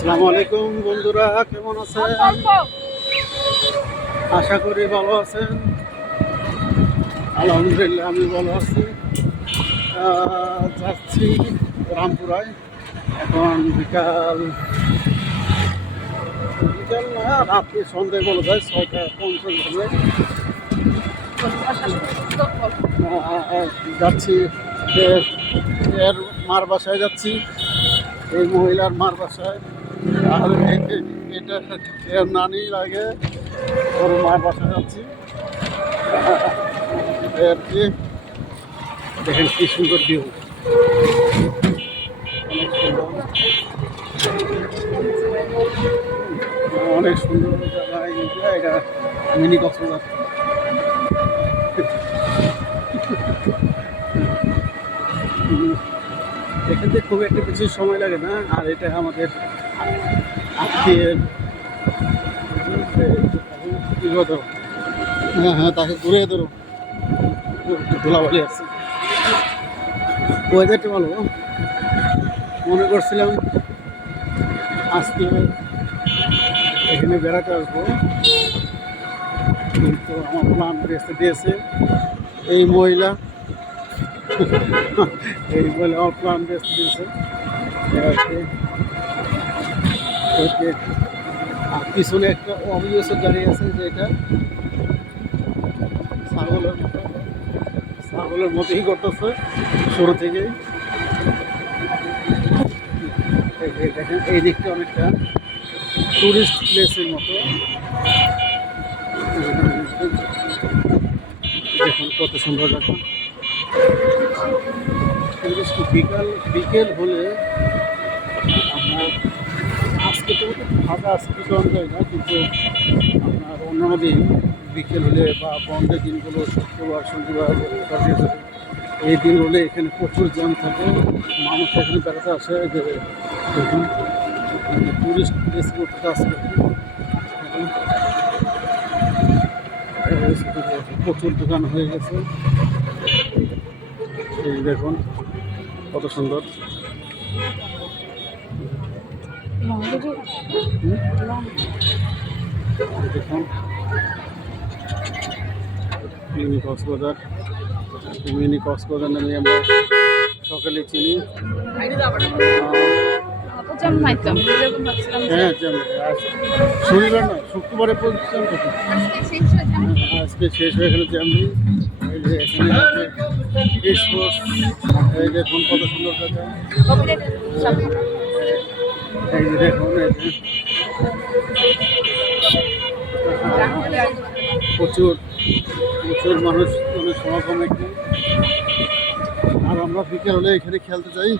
আসসালামু আলাইকুম বন্ধুরা, কেমন আছেন? আশা করি ভালো আছেন। আলহামদুলিল্লাহ, আমি ভালো আছি। যাচ্ছি রামপুরায়। এখন বিকাল বিকাল না, রাত্রি সন্ধ্যে বলা যায়, ছয়টা পঞ্চাশ বাজে যাচ্ছি এর মার বাসায় যাচ্ছি। এই মহিলার মার বাসায়। আর এটা এর নানি লাগে ওর মার বাসায় যাচ্ছি এর কি দেখেন কি সুন্দর ভিউ অনেক সুন্দর এটা মিনি কক্সবাজার এখান থেকে খুব একটা বেশি সময় লাগে না আর এটা আমাদের আত্মীয়ের কথা হ্যাঁ হ্যাঁ তাকে ঘুরে ধরো। ধুলাবালি আছে। ওয়েদারটা ভালো? মনে করছিলাম আজকে এখানে বেড়াতে আসব কিন্তু আমার প্ল্যান রেস্টে দিয়েছে এই মহিলা। এই বলে আমার দিয়েছে। আর পিছনে একটা অবিশ্বাস গাড়ি আছে যেটা ছাগলের মতো। ছাগলের মতোই করতেছে শুরু থেকেই। দেখেন, এই দিকটা অনেকটা টুরিস্ট প্লেসের মতো। দেখুন কত সুন্দর দেখা টুরিস্ট বিকাল, বিকেল হলে আপনার আজকে তো ফাঁকা আছে, কিছু অঞ্চল না কিন্তু আপনার অন্যান্য দিন, বিকেল হলে বা বন্ধের দিনগুলো শুক্রবার, শনিবার এই দিন হলে এখানে প্রচুর জ্যাম থাকে, মানুষ এখানে বেড়াতে আসে যে দেখুন টুরিস্ট প্লেস করতে আসে। প্রচুর দোকান হয়ে গেছে। এই দেখুন। কত সুন্দর? দেখুন। মিনি কক্সবাজার। মিনি কক্সবাজার নামে আমরা সকালে চিনি। হ্যাঁ শনিবার না শুক্রবারে পর্যন্ত আজকে শেষ হয়ে গেল জ্যাম কত সুন্দর প্রচুর প্রচুর মানুষ, অনেক সমাগম আর আমরা বিকেল হলে এখানে খেলতে যাই।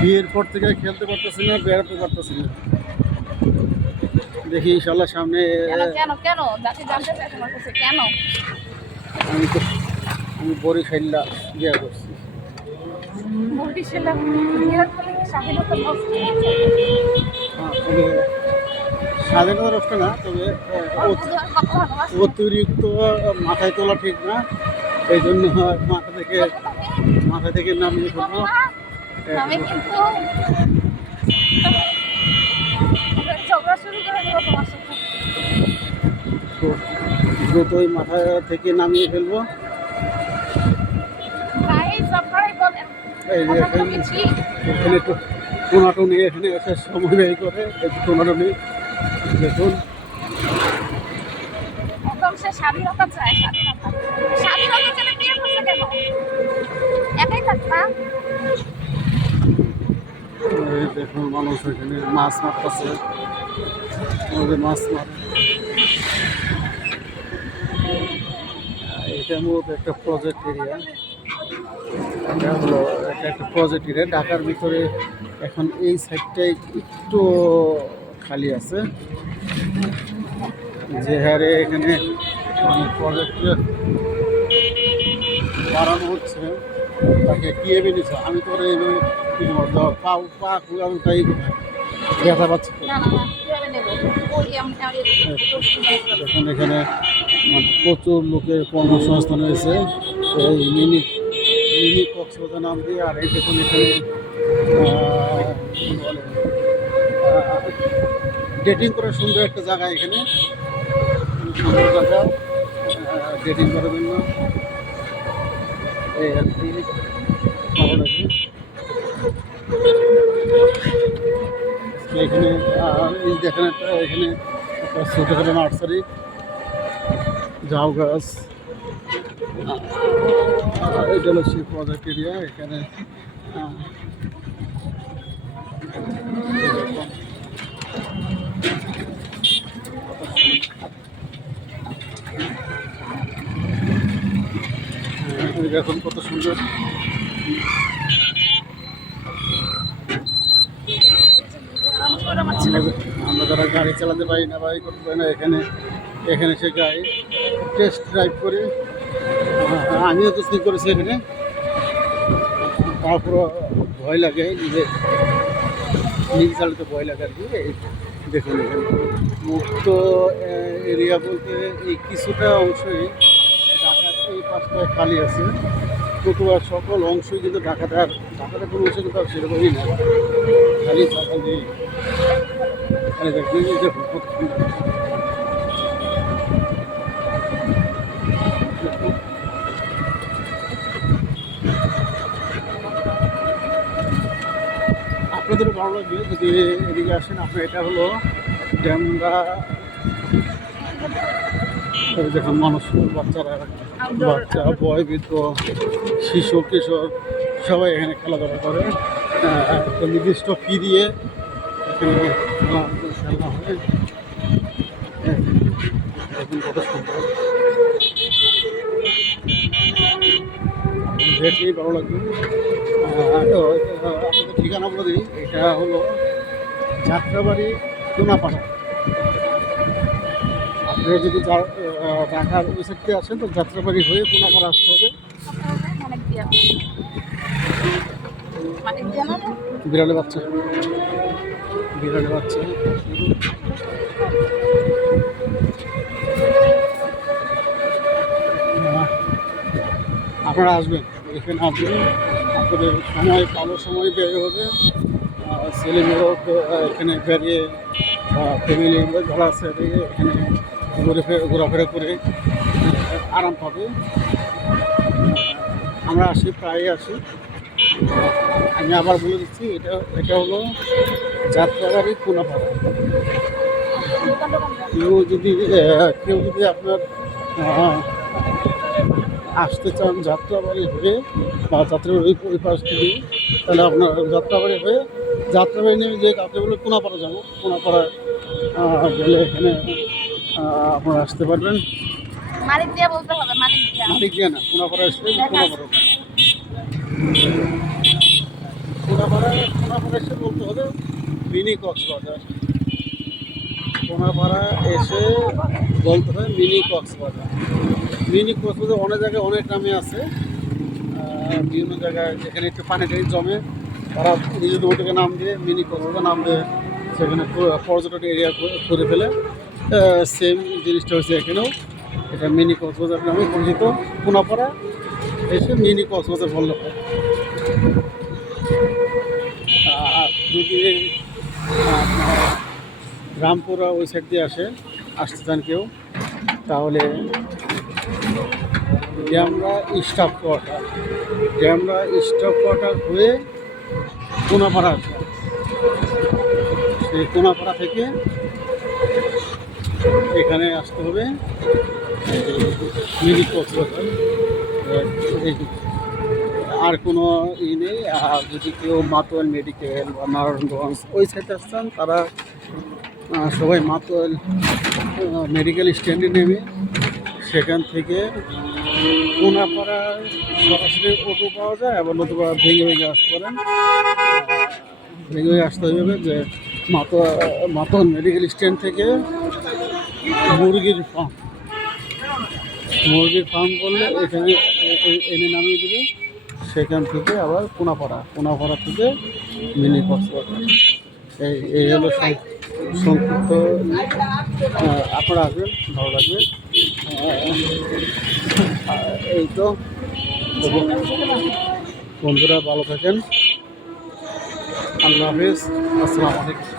বিয়ের পর থেকে খেলতে পারতেছি না, বেড়াতে পারতেছি না। দেখি ইনশাল্লাহ সামনে কেন কেন জানতে তোমার কাছে কেন? আমি তো আমি বরিশাল্লা বিয়ে করছি। স্বাধীনতা নষ্ট হ্যাঁ না তবে অতি- অতিরিক্ত মাথায় তোলা ঠিক না এই জন্য মাথা থেকে মাথা থেকে নামিয়ে ফেলব। আমি কিন্তু ঝগড়া শুরু করে দেবো তোমার সাথে তো দ্রুতই মাথা থেকে নামিয়ে ফেলব এখানে একটু টোনাটুনি এখানে এসে সময় ব্যয় করে একটু টোনাটুনি। দেখুন। একদম স্বাধীনতা চায় স্বাধীনতা। স্বাধীনতা চাইলে বিয়ে করছে কেন? একাই থাকবা দেখুন মানুষ এখানে মাছ মারতেছে। আমাদের মাছ মারে। এটা মূলত একটা প্রজেক্ট এরিয়া এটা হলো এটা একটা প্রজেক্ট এরিয়া ঢাকার ভিতরে এখন এই সাইডটাই একটু খালি আছে। যে হারে এখানে মানে প্রজেক্ট বাড়ানো হচ্ছে। তাকে কি এবে নিচ্ছে আমি তো এইভাবে কি পা পা আমি তাই ব্যথা পাচ্ছি। এখন এখানে প্রচুর লোকের কর্মসংস্থান হয়েছে। এই মিনি মিনি কক্সবাজার নাম দিয়ে, আর এই দেখুন এখানে ডেটিং করার সুন্দর একটা জায়গা এখানে। সুন্দর জায়গা। ডেটিং করার জন্য। এই আর কি ভালো লাগে তো এখানে এই দেখেন একটা এখানে একটা ছোটোখাটো নার্সারি ঝাউ গাছ এটা হলো সেই প্রজেক্ট এরিয়া এখানে দেখুন কত সুন্দর। আমরা যারা গাড়ি চালাতে পারি না বা করতে পারি না, এখানে এখানে সে গাড়ি টেস্ট ড্রাইভ করে আমিও ঠিক করেছি এখানে। তারপর ভয় লাগে, নিজে নিজে চালাতে ভয় লাগে আর কি দেখুন এখানে। মুক্ত এরিয়া বলতে এই কিছুটা অংশই ঢাকার এই পাঁচটায় খালি আছে। প্রতিবার সকল অংশই কিন্তু ঢাকাতে আর ঢাকাতে কোনো অংশ কিন্তু সেরকমই না। খালি আপনাদেরও ভালো লাগবে যদি এদিকে আসেন আপনার এটা হলো ড্যামরা দেখুন মানুষ বাচ্চারা বাচ্চা বয় বৃদ্ধ শিশু কিশোর সবাই এখানে খেলাধুলা করে। নির্দিষ্ট ফি দিয়ে এখানে খেলা খেলা হয় দেখুন কত সুন্দর দেখলেই ভালো লাগবে তো আপনাদের ঠিকানা বলে দিই এটা হলো যাত্রাবাড়ি কোনাপাড়া আপনারা যদি ঢাকার ওই তো যাত্রাবাড়ি হয়ে কোনাপাড়া আসতে হবে মানিক দিয়া মানিক দিয়া না রে? বিড়ালে বাচ্চা। বিড়ালে বাচ্চা। আপনারা আসবেন। এখানে আসবেন। আপনাদের সময় ভালো সময় বের হবে। আহ, ছেলে মেয়েরাও তো, এখানে বেরিয়ে ফ্যামিলি যারা আছে এখানে ঘুরে ফেরা ঘোরাফেরা করে আরাম পাবে। আমরা আসি প্রায় আসি। আমি আবার বলে দিচ্ছি এটা এটা হলো যাত্রাবাড়ি কোনাপাড়া। কেউ যদি কেউ যদি আপনার আসতে চান যাত্রাবাড়ি হয়ে বা যাত্রাবাড়ি ওই পাশ থেকে তাহলে আপনার যাত্রাবাড়ি হয়ে যাত্রাবাড়ি নেমে যে বলে কোনাপাড়া যাব। কোনাপাড়া গেলে এখানে আপনারা আসতে পারবেন। মানিক দিয়া বলতে হবে মানিক দিয়া। মালিক দিয়ে না কোনাপাড়া আসলে কোনাপাড়া মিনি কক্সবাজার। কোনাপাড়া এসে বলতে হবে মিনি কক্সবাজার। মিনি কক্সবাজার অনেক জায়গায় অনেক নামে আছে। বিভিন্ন জায়গায় যেখানে একটু পানি টানি জমে, তারা নিজেদের মতোকে নাম দিয়ে মিনি কক্সবাজার নাম দিয়ে সেখানে প- পর্যটন এরিয়া করে ফেলে। সেম জিনিসটা হচ্ছে এখানেও। এটা মিনি কক্সবাজার নামে পরিচিত। কোনাপাড়া এসে মিনি কক্সবাজার বললে হয় আর যদি রামপুরা ওই সাইড দিয়ে আসে, আসতে চান কেউ, তাহলে Damra staff quarter Damra staff quarter হয়ে কোনাপাড়া আসবে। সেই কোনাপাড়া থেকে এখানে আসতে হবে মিনি কক্সবাজার। আর কোনো ই নেই। আর যদি কেউ মাতোয়াল মেডিকেল বা নারায়ণগঞ্জ ওই সাইডে আসতেন তারা সবাই মাতোয়াল মেডিকেল স্ট্যান্ডে নেমে সেখান থেকে কোনাপাড়া সরাসরি অটো পাওয়া যায় আবার নতুবা ভেঙে ভেঙে আসতে পারেন। ভেঙে ভেঙে আসতে হবে যে মাতোয়া, মাতোয়াল মেডিকেল স্ট্যান্ড থেকে মুরগির ফার্ম মুরগির ফার্ম করলে এখানে এনে নামিয়ে দেবে। সেখান থেকে আবার কোনাপাড়া কোনাপাড়া থেকে মিনি কক্সবাজার এই এই হলো সংক্ষিপ্ত আপনারা আসবেন, ভালো লাগবে। এই তো। বন্ধুরা ভালো থাকেন। আল্লাহ হাফেজ। আসসালামু আলাইকুম।